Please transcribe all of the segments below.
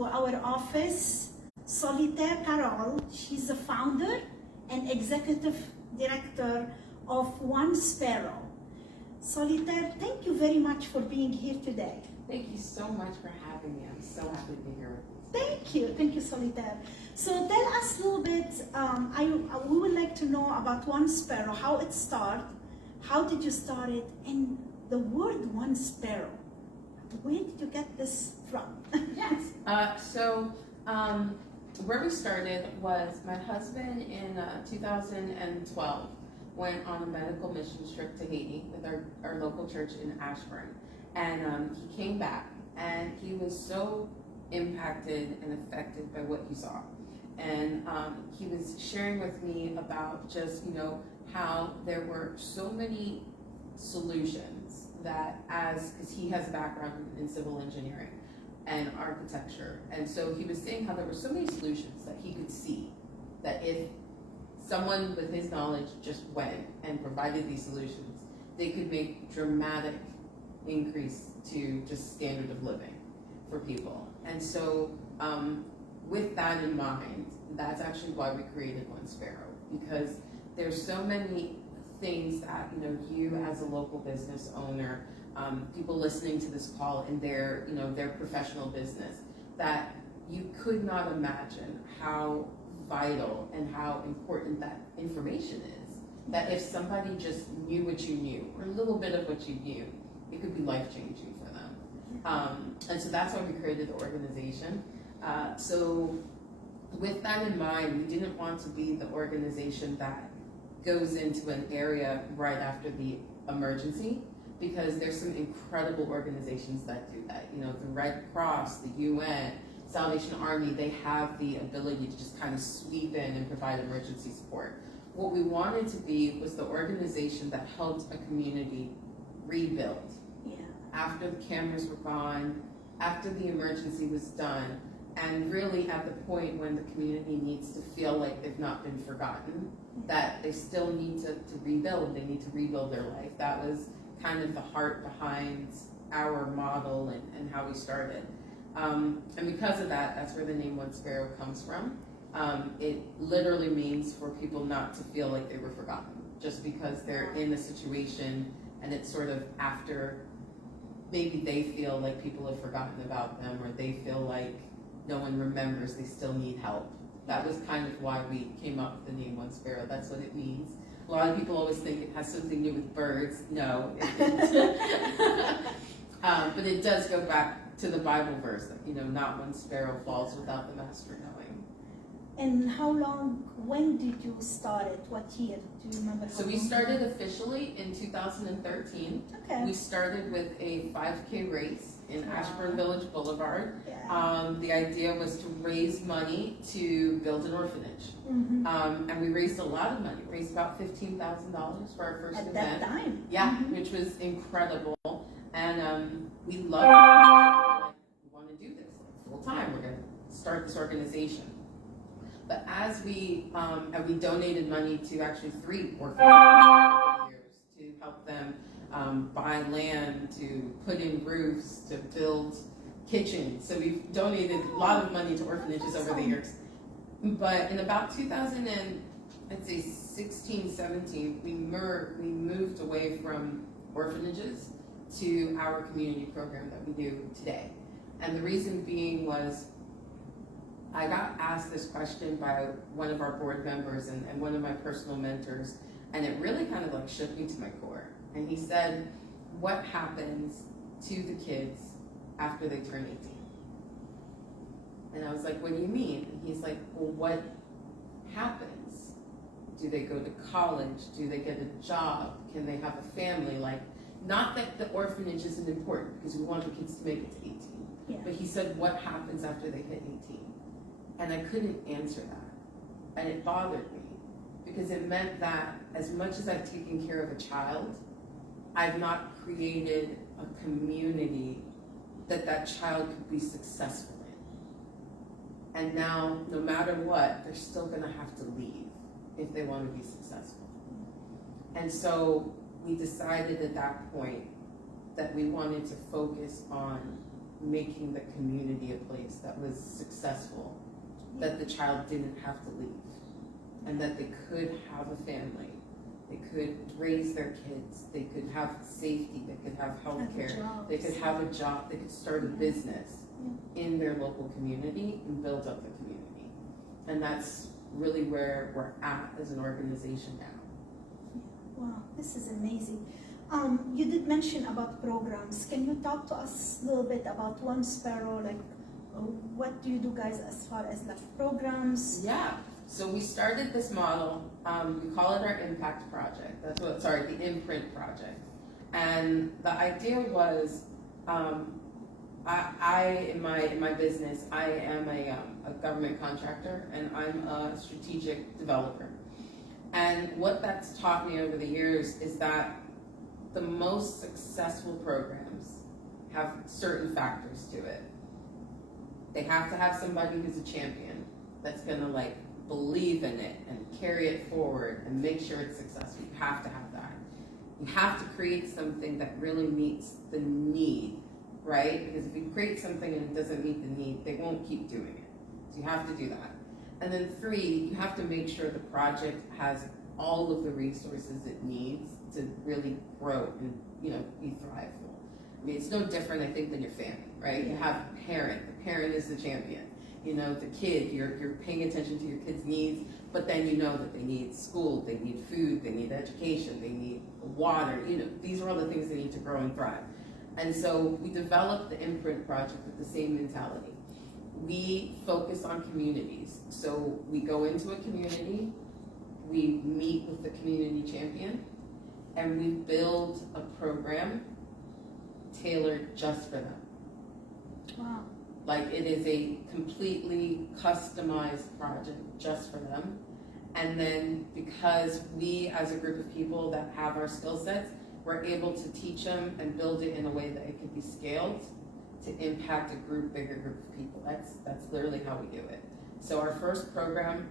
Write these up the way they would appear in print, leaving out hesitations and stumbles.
to our office, Solitaire Carroll. She's the founder and executive director of One Sparrow. Solitaire, thank you very much for being here today. Thank you so much for having me. I'm so happy to be here with you. Thank you, Solitaire. So tell us a little bit, we would like to know about One Sparrow, how it started, how did you start it, and the word One Sparrow. Where did you get this from? Yes. Where we started was my husband in 2012 went on a medical mission trip to Haiti with our local church in Ashburn. And he came back and he was so impacted and affected by what he saw. And he was sharing with me about just, how there were so many solutions that because he has a background in civil engineering and architecture. And so he was saying how there were so many solutions that he could see that if someone with his knowledge just went and provided these solutions, they could make dramatic increase to just standard of living for people. And so with that in mind, that's actually why we created One Sparrow, because there's so many things that you as a local business owner, people listening to this call in their professional business, that you could not imagine how vital and how important that information is. That if somebody just knew what you knew, or a little bit of what you knew, it could be life-changing for them. And so that's why we created the organization. So with that in mind, we didn't want to be the organization that goes into an area right after the emergency, because there's some incredible organizations that do that. The Red Cross, the UN, Salvation Army, they have the ability to just kind of sweep in and provide emergency support. What we wanted to be was the organization that helped a community rebuild. Yeah. After the cameras were gone, after the emergency was done, and really at the point when the community needs to feel like they've not been forgotten, that they still need to rebuild, they need to rebuild their life. That was kind of the heart behind our model and how we started. And because of that, that's where the name One Sparrow comes from. It literally means for people not to feel like they were forgotten, just because they're in a situation and it's sort of after maybe they feel like people have forgotten about them, or they feel like no one remembers, they still need help. That was kind of why we came up with the name One Sparrow. That's what it means. A lot of people always think it has something to do with birds. No, it didn't. But it does go back to the Bible verse that, not one sparrow falls without the master knowing. And when did you start it? What year? Do you remember? So we started officially in 2013. Okay. We started with a 5K race in Ashburn Village Boulevard. Yeah. The idea was to raise money to build an orphanage. Mm-hmm. And we raised a lot of money. We raised about $15,000 for our first event. At that time? Yeah, which was incredible. And we loved it. We want to do this full time. We're going to start this organization. But as we donated money to actually 3 orphanages to help them buy land, to put in roofs, to build kitchens. So we've donated a lot of money to orphanages over the years. But in about 2016, 17, we moved away from orphanages to our community program that we do today. And the reason being was, I got asked this question by one of our board members and one of my personal mentors, and it really kind of shook me to my core. And he said, what happens to the kids after they turn 18? And I was like, what do you mean? And he's like, well, what happens? Do they go to college? Do they get a job? Can they have a family? Not that the orphanage isn't important, because we want the kids to make it to 18. Yeah. But he said, what happens after they hit 18? And I couldn't answer that. And it bothered me, because it meant that as much as I've taken care of a child, I've not created a community that child could be successful in. And now, no matter what, they're still going to have to leave if they want to be successful. And so we decided at that point that we wanted to focus on making the community a place that was successful, that the child didn't have to leave, and that they could have a family, they could raise their kids, they could have safety, they could have health care, they could have a job, they could start a business in their local community and build up the community. And that's really where we're at as an organization now. Wow, this is amazing. You did mention about programs. Can you talk to us a little bit about One Sparrow? Like, what do you do, guys, as far as like programs? Yeah. So we started this model. We call it our impact project. The imprint project. And the idea was, I in my business, I am a government contractor, and I'm a strategic developer. And what that's taught me over the years is that the most successful programs have certain factors to it. They have to have somebody who's a champion that's gonna like believe in it and carry it forward and make sure it's successful. You have to have that. You have to create something that really meets the need, right? Because if you create something and it doesn't meet the need, they won't keep doing it. So you have to do that. And then 3, you have to make sure the project has all of the resources it needs to really grow and, be thriveful. I mean, it's no different, I think, than your family, right? You have a parent. The parent is the champion. The kid, you're paying attention to your kid's needs, but then you know that they need school, they need food, they need education, they need water. These are all the things they need to grow and thrive. And so we developed the Imprint project with the same mentality. We focus on communities. So we go into a community, we meet with the community champion, and we build a program tailored just for them. Wow. Like, it is a completely customized project just for them. And then because we, as a group of people that have our skill sets, we're able to teach them and build it in a way that it can be scaled to impact a bigger group of people. That's literally how we do it. So our first program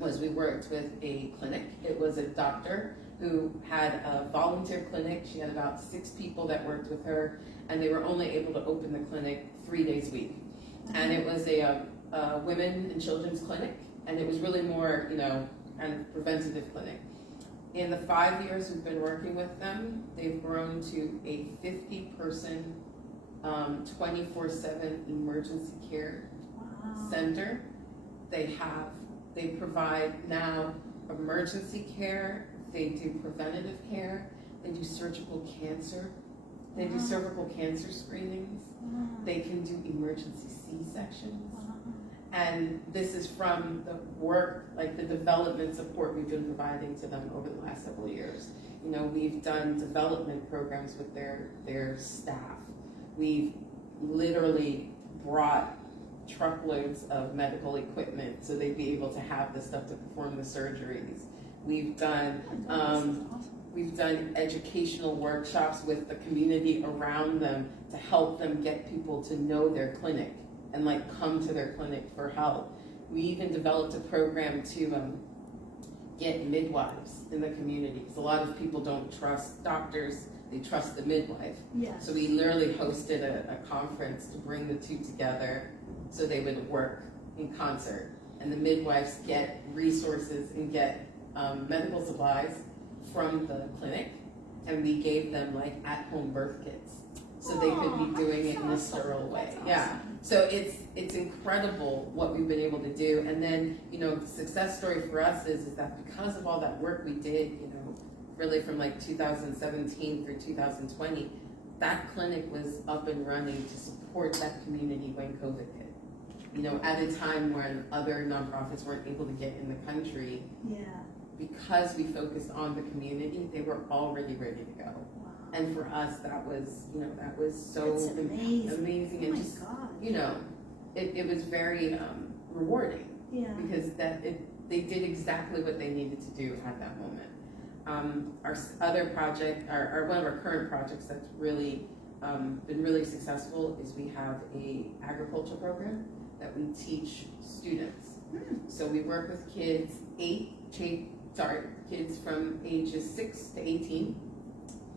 was we worked with a clinic. It was a doctor who had a volunteer clinic. She had about 6 people that worked with her, and they were only able to open the clinic 3 days a week. And it was a women and children's clinic, and it was really more, kind of preventative clinic. In the 5 years we've been working with them, they've grown to a 50-person, 24/7 emergency care center. They provide now emergency care, they do preventative care, they do surgical cancer, they do cervical cancer screenings, they can do emergency C-sections. And this is from the work, like the development support we've been providing to them over the last several years. We've done development programs with their staff. We've literally brought truckloads of medical equipment so they'd be able to have the stuff to perform the surgeries. We've done educational workshops with the community around them to help them get people to know their clinic and come to their clinic for help. We even developed a program to get midwives in the community, because a lot of people don't trust doctors, they trust the midwife. Yes. So we literally hosted a conference to bring the two together so they would work in concert. And the midwives get resources and get medical supplies from the clinic, and we gave them at-home birth kits so they could be doing it in a sterile way. Awesome. Yeah. So it's incredible what we've been able to do. And then, the success story for us is that because of all that work we did, really from 2017 through 2020, that clinic was up and running to support that community when COVID hit. At a time when other nonprofits weren't able to get in the country. Yeah. Because we focused on the community, they were already ready to go. Wow. And for us, that was so It's amazing. and Oh just, my God. it was very rewarding. Yeah. Because they did exactly what they needed to do at that moment. Our other project, one of our current projects that's really been really successful is we have a agriculture program that we teach students. So we work with kids kids from ages 6 to 18.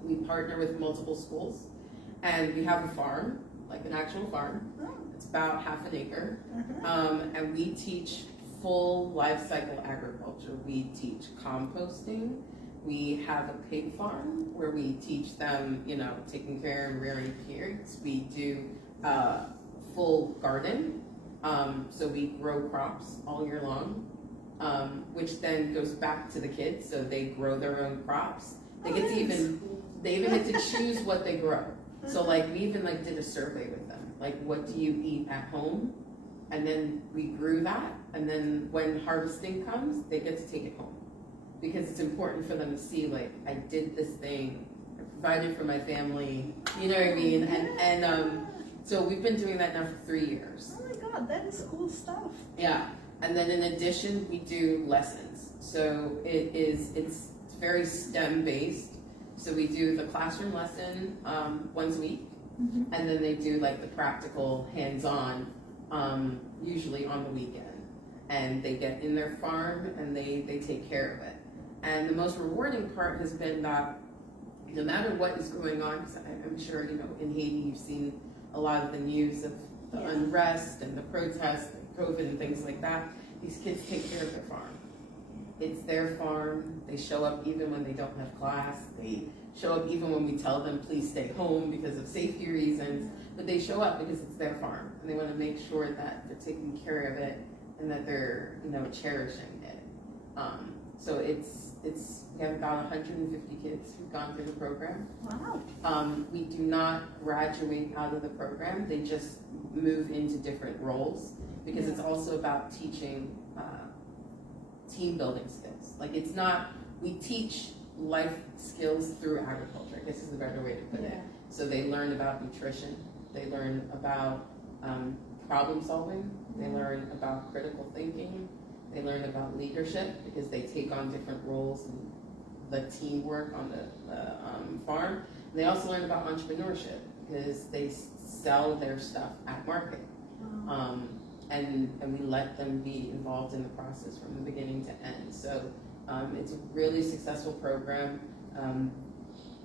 We partner with multiple schools, and we have a farm, like an actual farm. Oh. It's about half an acre. Uh-huh. And we teach full life cycle agriculture. We teach composting. We have a pig farm where we teach them, taking care and rearing pigs. We do full garden. So we grow crops all year long, which then goes back to the kids. So they grow their own crops. They even get to choose what they grow. So like we even like did a survey with them. Like, what do you eat at home? And then we grew that. And then when harvesting comes, they get to take it home. Because it's important for them to see, like, I did this thing, I provided for my family, you know what I mean? And so we've been doing that now for 3 years. Oh my God, that is cool stuff. Yeah. And then in addition, we do lessons. So it's very STEM based. So we do the classroom lesson once a week. Mm-hmm. And then they do like the practical hands-on, usually on the weekend. And they get in their farm and they take care of it. And the most rewarding part has been that no matter what is going on, because I'm sure, in Haiti you've seen a lot of the news of the unrest and the protests and COVID and things like that, these kids take care of their farm. It's their farm. They show up even when they don't have class. They show up even when we tell them, please stay home because of safety reasons. But they show up because it's their farm. And they want to make sure that they're taking care of it and that they're, cherishing it. So we have about 150 kids who've gone through the program. Wow. We do not graduate out of the program. They just move into different roles because it's also about teaching team building skills. Like we teach life skills through agriculture, I guess is a better way to put it. So they learn about nutrition, they learn about problem solving, they learn about critical thinking, they learn about leadership because they take on different roles and the teamwork on the farm. And they also learn about entrepreneurship because they sell their stuff at market. And we let them be involved in the process from the beginning to end. So it's a really successful program.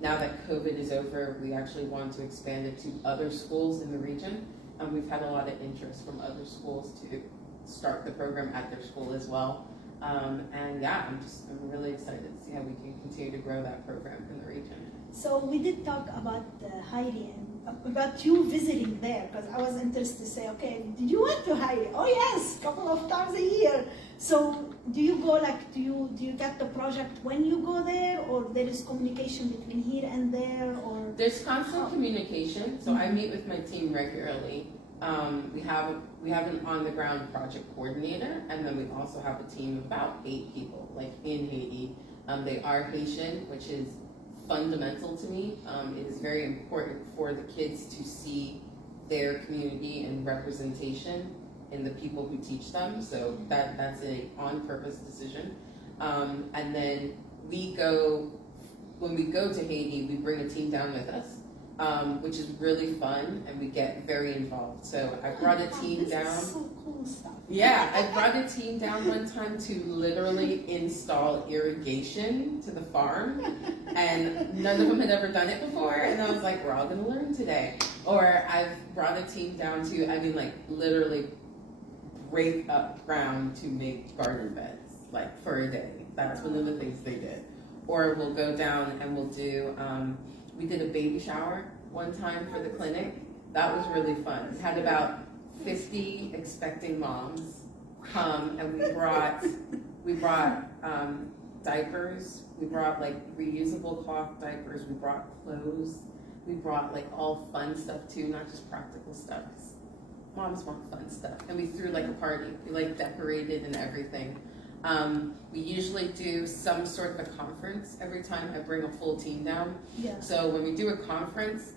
Now that COVID is over, we actually want to expand it to other schools in the region. We've had a lot of interest from other schools to start the program at their school as well. I'm really excited to see how we can continue to grow that program in the region. So we did talk about Haiti and about you visiting there, because I was interested to say, okay, did you went to Haiti? Oh yes, a couple of times a year. So do you go do you get the project when you go there, or there is communication between here and there, or? There's constant communication. So I meet with my team regularly. We have an on-the-ground project coordinator, and then we also have a team of about 8 people, like in Haiti. They are Haitian, which is fundamental to me. It is very important for the kids to see their community and representation in the people who teach them. So that's a on-purpose decision. And then when we go to Haiti, we bring a team down with us. Which is really fun, and we get very involved. So I brought a team down. This is so cool stuff. Yeah, I brought a team down one time to literally install irrigation to the farm, and none of them had ever done it before, and I was like, we're all gonna learn today. Or I've brought a team down to, literally break up ground to make garden beds, for a day. That's one of the things they did. Or we'll go down and we'll do, we did a baby shower one time for the clinic. That was really fun. We had about 50 expecting moms come, and we brought diapers. We brought reusable cloth diapers. We brought clothes. We brought all fun stuff too, not just practical stuff. Moms want fun stuff. And we threw a party. We decorated and everything. We usually do some sort of a conference every time I bring a full team down. Yeah. So when we do a conference,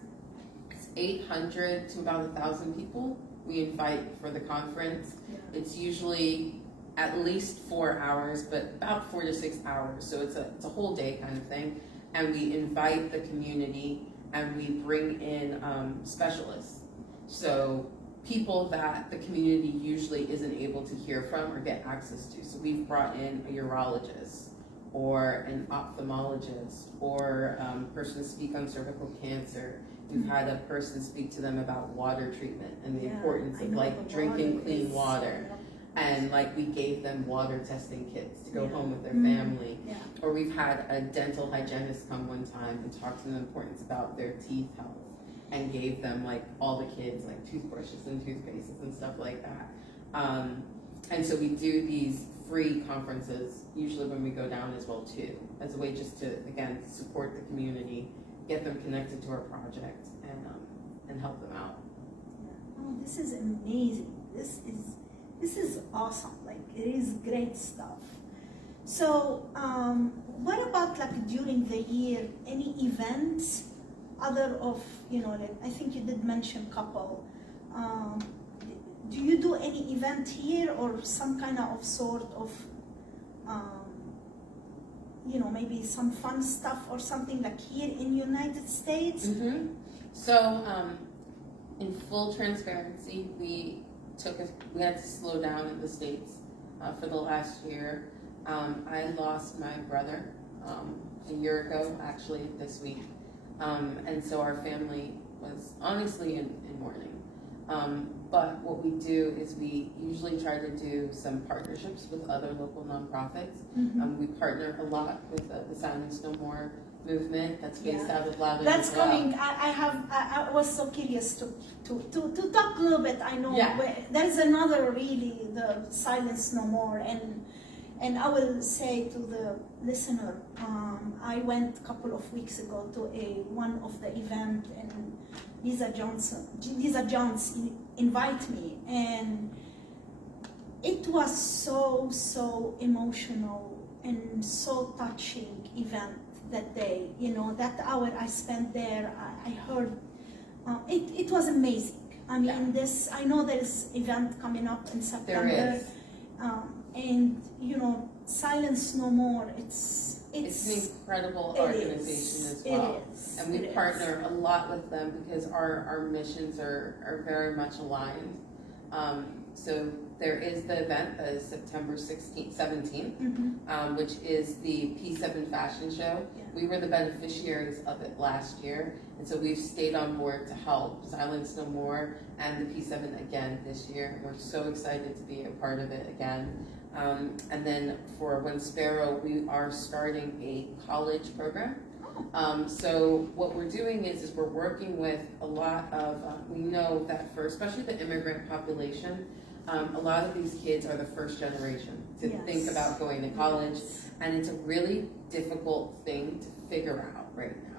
it's 800 to about 1,000 people we invite for the conference. Yeah. It's usually at least 4 hours, but about 4 to 6 hours. So it's a whole day kind of thing. And we invite the community, and we bring in specialists. So people that the community usually isn't able to hear from or get access to. So we've brought in a urologist, or an ophthalmologist, or person to speak on cervical cancer. We've had a person speak to them about water treatment and the importance of like drinking clean water. And like we gave them water testing kits to go home with their family. Or we've had a dental hygienist come one time and talk to them the importance about their teeth health, and gave them like all the kids like toothbrushes and toothpastes and stuff like that. And so we do these free conferences usually when we go down as well too, as a way just to again support the community, get them connected to our project, and help them out. Oh, this is amazing. This is awesome. Like, it is great stuff. So, what about like during the year? Any events other of, like, I think you did mention couple. Do you do any event here or some kind of sort of, maybe some fun stuff or something like here in United States? So, in full transparency, we had to slow down in the States for the last year. I lost my brother a year ago, actually this week, and so our family was honestly in mourning. But what we do is we usually try to do some partnerships with other local nonprofits. We partner a lot with the Silence No More movement that's based out of Loudoun. That's coming. I was so curious to talk a little bit. I know there's another really, the Silence No More, and I will say to the listener, I went a couple of weeks ago to one of the event, and Lisa Jones invite me, and it was so emotional and so touching event that day. That hour I spent there, I heard it was amazing. I mean, I know there's event coming up in September. There is. And Silence No More, it's an incredible organization as well. It is. And we partner a lot with them because our missions are very much aligned. So there is the event that is September 17th, which is the P7 fashion show. We were the beneficiaries of it last year, and so we've stayed on board to help Silence No More and the P7 again this year. We're so excited to be a part of it again. And then for When Sparrow, we are starting a college program. So what we're doing is we're working with a lot of, we know that for especially the immigrant population, a lot of these kids are the first generation to think about going to college, and it's a really difficult thing to figure out right now,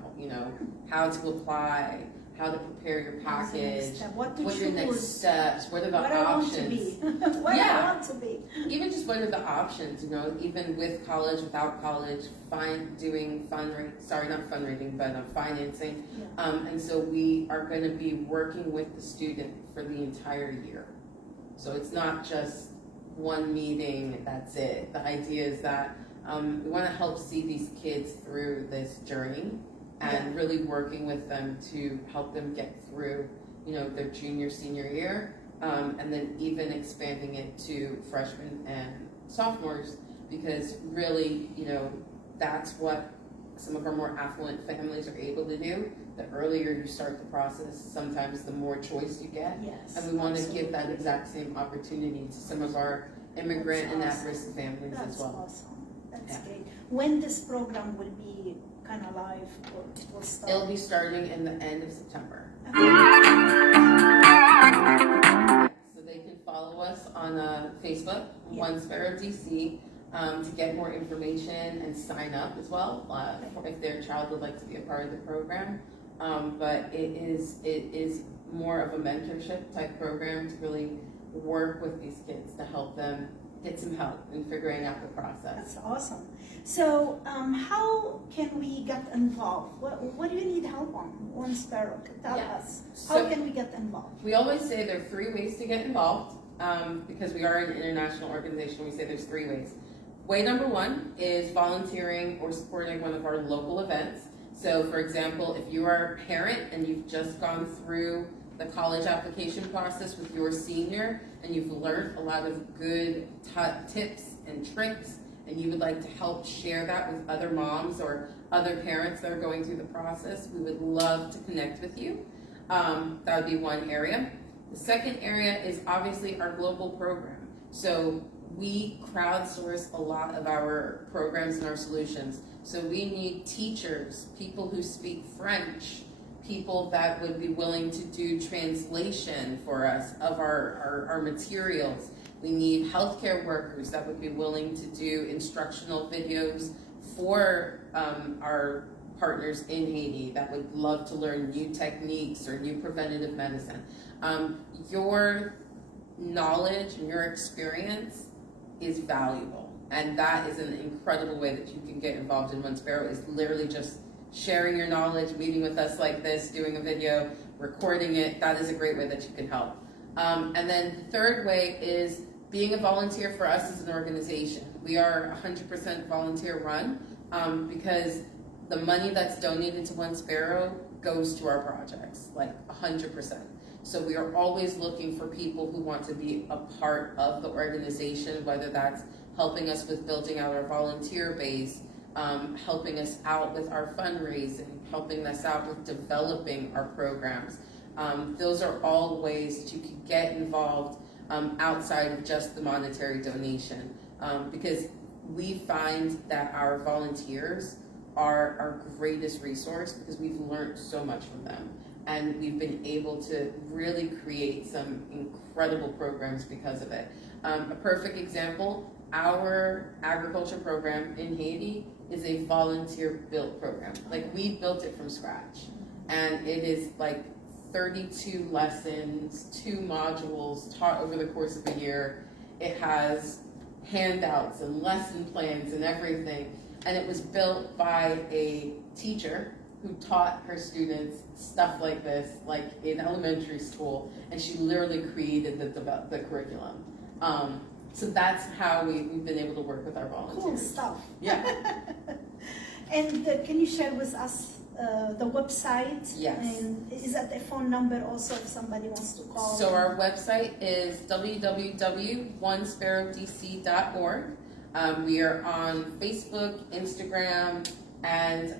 how to apply, how to prepare your package, what your next steps, what are the options. I want to be. Even just what are the options, even with college, without college, doing financing. And so we are going to be working with the student for the entire year. So it's not just one meeting, that's it. The idea is that we want to help see these kids through this journey and really working with them to help them get through, their junior, senior year, and then even expanding it to freshmen and sophomores, because really, that's what some of our more affluent families are able to do. The earlier you start the process, sometimes the more choice you get. And we want to give that exact same opportunity to some of our immigrant and at-risk families as well. That's awesome. That's great. When this program will be kind of live, or it will start? It'll be starting in the end of September. So they can follow us on Facebook, One Sparrow DC, to get more information and sign up as well if their child would like to be a part of the program. But it is more of a mentorship type program to really work with these kids to help them get some help in figuring out the process. That's awesome. So how can we get involved? What do you need help on? One Sparrow, tell us. How can we get involved? We always say there are 3 ways to get involved because we are an international organization. We say there's 3 ways. Way number 1 is volunteering or supporting one of our local events. So for example, if you are a parent and you've just gone through the college application process with your senior and you've learned a lot of good tips and tricks and you would like to help share that with other moms or other parents that are going through the process, we would love to connect with you. That would be one area. The second area is obviously our global program. So we crowdsource a lot of our programs and our solutions. So we need teachers, people who speak French, people that would be willing to do translation for us of our materials. We need healthcare workers that would be willing to do instructional videos for our partners in Haiti that would love to learn new techniques or new preventative medicine. Your knowledge and your experience is valuable, and that is an incredible way that you can get involved in One Sparrow, is literally just sharing your knowledge, meeting with us like this, doing a video, recording it. That is a great way that you can help. And then the third way is being a volunteer for us as an organization. We are 100% volunteer run because the money that's donated to One Sparrow goes to our projects, like 100%. So we are always looking for people who want to be a part of the organization, whether that's helping us with building out our volunteer base, helping us out with our fundraising, helping us out with developing our programs. Those are all ways that you can get involved outside of just the monetary donation, because we find that our volunteers are our greatest resource because we've learned so much from them. And we've been able to really create some incredible programs because of it. A perfect example, our agriculture program in Haiti is a volunteer-built program. Like, we built it from scratch. And it is like 32 lessons, 2 modules taught over the course of a year. It has handouts and lesson plans and everything. And it was built by a teacher who taught her students stuff like this, like in elementary school, and she literally created the curriculum. So that's how we've been able to work with our volunteers. Cool stuff. Yeah. And can you share with us the website? Yes. And is that a phone number also if somebody wants to call? So our website is www.onesparrowdc.org. We are on Facebook, Instagram, and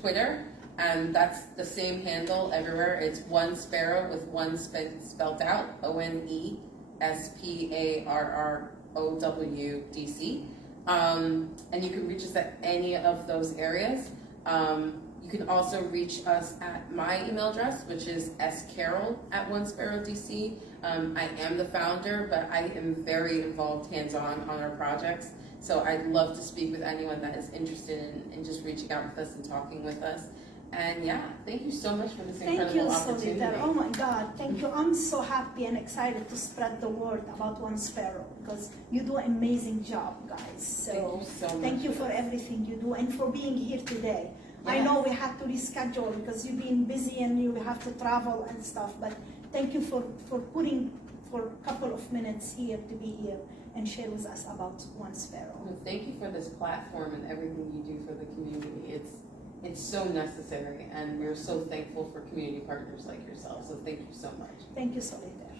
Twitter, and that's the same handle everywhere. It's One Sparrow with one spelled out, ONESPARROWDC. And you can reach us at any of those areas. You can also reach us at my email address, which is scarroll@onesparrowdc. I am the founder, but I am very involved hands-on on our projects. So I'd love to speak with anyone that is interested in just reaching out with us and talking with us. And yeah, thank you so much for this incredible opportunity. Solitaire. Oh my God, thank you. I'm so happy and excited to spread the word about One Sparrow because you do an amazing job, guys. So thank you so much. Thank you for everything you do and for being here today. Yes. I know we had to reschedule because you've been busy and you have to travel and stuff, but thank you for putting for a couple of minutes here to be here and share with us about One Sparrow. Well, thank you for this platform and everything you do for the community. It's so necessary, and we're so thankful for community partners like yourself. So thank you so much. Thank you, Solitaire.